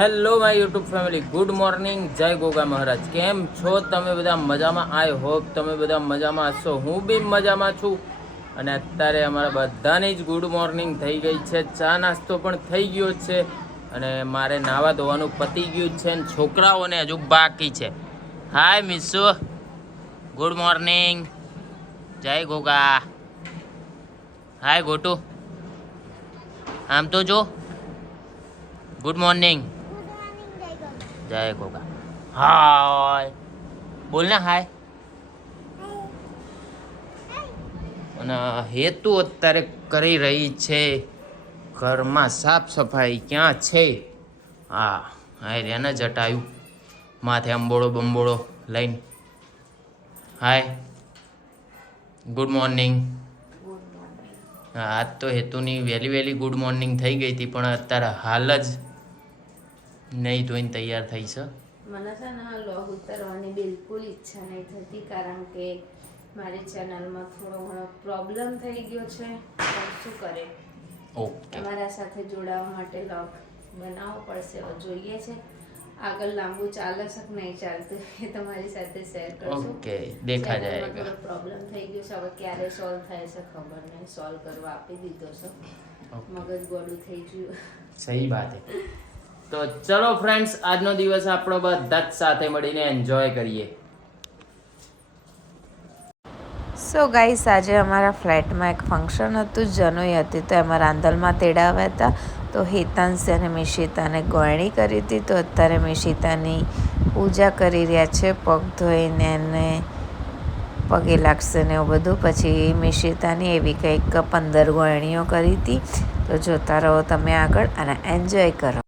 Hello my YouTube family, good morning. જય ગોગા મહારાજ. કેમ છો તમે બધા? મજામાં? આઈ હોપ તમે બધા મજામાં હશો. હું બી મજામાં છું. અને અત્યારે અમારા બધાની જ ગુડ મોર્નિંગ થઈ ગઈ છે. ચા નાસ્તો પણ થઈ ગયો છે અને મારે નાવા ધોવાનું પતી ગયું છે અને છોકરાઓને હજુ બાકી છે. હાય મિસુ, ગુડ મોર્નિંગ. જય ગોગા. હાય ગોટુ, આમ તો જો. Good morning. જય ગોગા. હાય બોલ ને, હાય. અને હેતુ અત્યારે કરી રહી છે ઘરમાં સાફ સફાઈ. ક્યાં છે? હા હાય રે ને જટાયું માથે અંબોળો બંબોળો લઈને. Hi good morning. હા આજ તો હેતુની વહેલી વહેલી ગુડ મોર્નિંગ થઈ ગઈ હતી, પણ અત્યારે હાલ જ નહીં ધોઈને તૈયાર થઈ છે. મને છે ને લોગ ઉતારવાની બિલકુલ ઈચ્છા નહીં થતી, કારણ કે મારી ચેનલમાં થોડો ઘણો પ્રોબ્લેમ થઈ ગયો છે. પણ શું કરે, તમારા સાથે જોડાવા માટે લોગ બનાવવો પડશે. હવે જોઈએ છે આગળ લાંબુ ચાલે છે કે નહીં ચાલતું, એ તમારી સાથે શેર કરશું. ઓકે, દેખા જાયેગા. થોડો પ્રોબ્લેમ થઈ ગયો છે, હવે ક્યારે સોલ્વ થાય છે ખબર નહીં. સોલ્વ કરવા આપી દીધો છે, મગજ ગોળું થઈ ગયું. સહી વાત છે. તો ચલો ફ્રેન્ડ્સ, આજનો દિવસ આપણો બધા જ સાથે મળીને એન્જોય કરીએ. સો ગાઈસ, આજે અમારા ફ્લેટમાં એક ફંક્શન હતું, જનોઈ હતી, તો એમાં રાંદલમાં તેડાવ્યા હતા. તો હેતાંશી અને મિશિતાને ગોળણી કરી હતી. તો અત્યારે મિશિતાની પૂજા કરી રહ્યા છે, પગ ધોઈને એને પગે લાગશે ને એવું બધું. પછી મિશિતાની એવી કંઈક 15 ગોળણીઓ કરી હતી. તો જોતા રહો તમે આગળ અને એન્જોય કરો.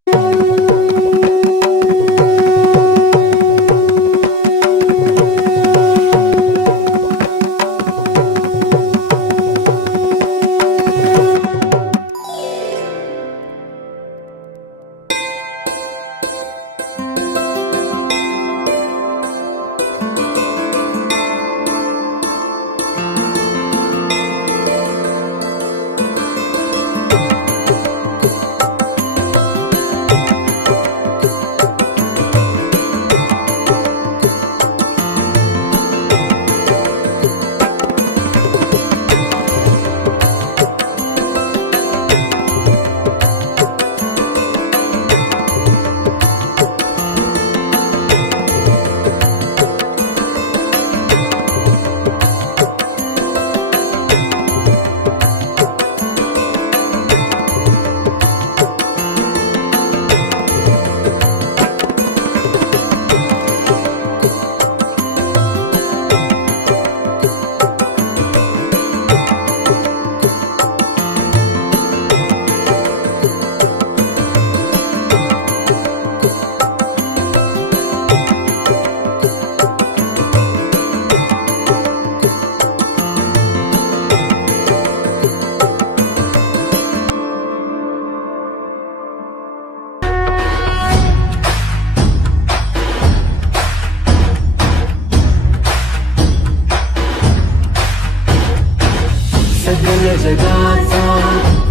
सकल जगाचा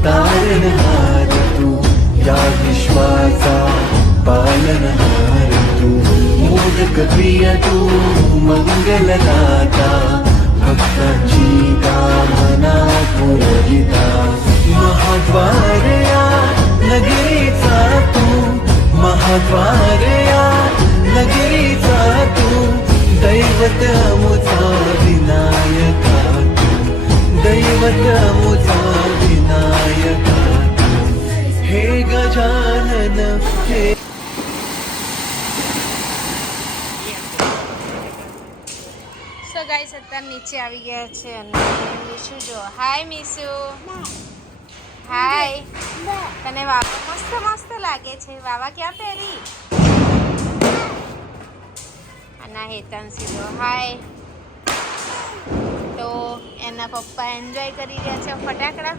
तारणहार तू, या विश्वाचा पालनहार तू, मोदक प्रिय तू, मंगलदाता, भक्तांची कामना पुरविता, महाद्वार या नगरीचा तू, महाद्वार या नगरीचा तू, दैवत अमुचा विनायका, दैवत मुझा विनायका, हे गजानन हे. સો ગાઈસ, અત્યારે નીચે આવી ગયા છે અને મીશુ જો. હાય મીશુ. હાય. તને વાવા મસ્ત મસ્ત લાગે છે. વાવા ક્યાં પહેરી? અને હેતાંશી જો. હાય. તો એના પપ્પા એન્જોય કરી રહ્યા છે ફટાકડા.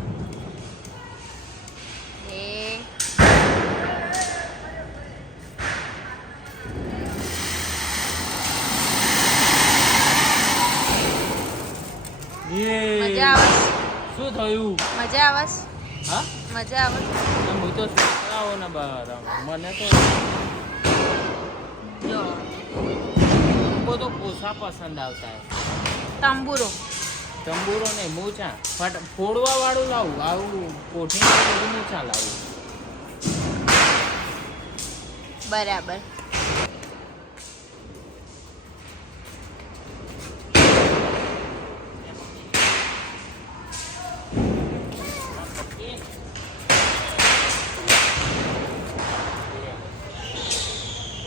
મજા આવે? શું થયું? મજા આવે? હા મજા આવે? હું તો આવો ને બહાર મને તો જો બધો પોસા પસંદ આવતા તંબુરો તંબુરો નહીં મૂછા ફોડવા વાળું લાવું આવું કોઠી મૂછા લાવું બરાબર.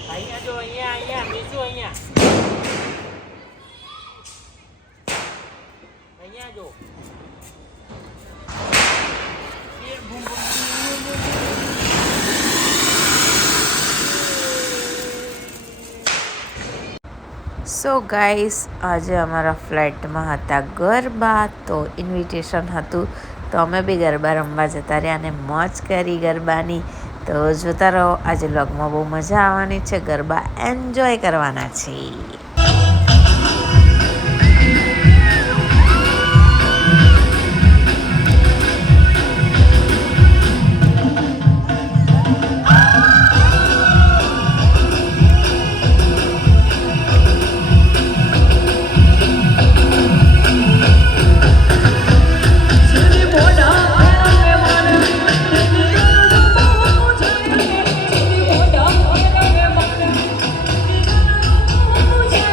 અહીંયા જો અહીંયા બીજું અહીંયા જો સો ગાઈસ આજે અમારા ફ્લેટમાં હતા ગરબા, તો ઇન્વિટેશન હતું તો અમે બી ગરબા રમવા જતા રહ્યા અને મોજ કરી ગરબાની. તો જોતા રહો, આજે વ્લોગમાં બહુ મજા આવવાની છે, ગરબા એન્જોય કરવાના છે. Thank you.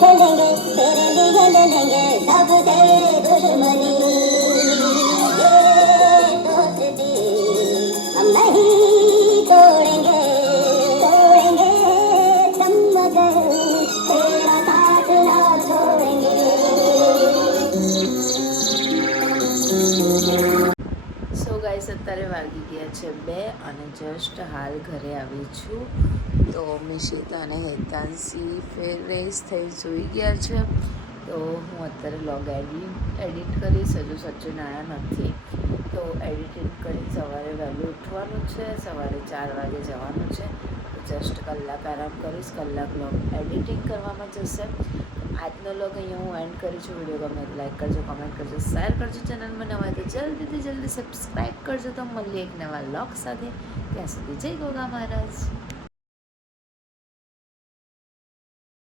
खेलेंगे तेरे लिए ले लेंगे सबसे दुश्मनी ये दोस्ती हम नहीं तोड़ेंगे तोड़ेंगे तुम मगर तेरा साथ ना छोड़ेंगे. સો ગાઈસ અત્યારે વાગી ગયા છે 2 અને જસ્ટ હાલ ઘરે આવી છું. તો મિશિતા અને હેતાંશી ફ્રેશ થઈ સૂઈ ગયા છે. તો હું અત્યારે લોગ એડિટ કરીશ. હજુ સચિન આવ્યા નથી, તો એડિટિંગ કરી સવારે વહેલું ઉઠવાનું છે. સવારે 4 વાગે જવાનું છે. તો જસ્ટ કલાક આરામ કરીશ, કલાક લોગ એડિટિંગ કરવામાં જશે. આજનો લોગ અહીંયા હું એન્ડ કરી છું. વિડીયો ગમે તો લાઈક કરજો, કમેન્ટ કરજો, શેર કરજો. ચેનલમાં નવા હોય તો જલ્દીથી જલ્દી સબસ્ક્રાઈબ કરજો. તો મળીએ એક નવા લોગ સાથે. ત્યાં સુધી જય ગોગા મહારાજ.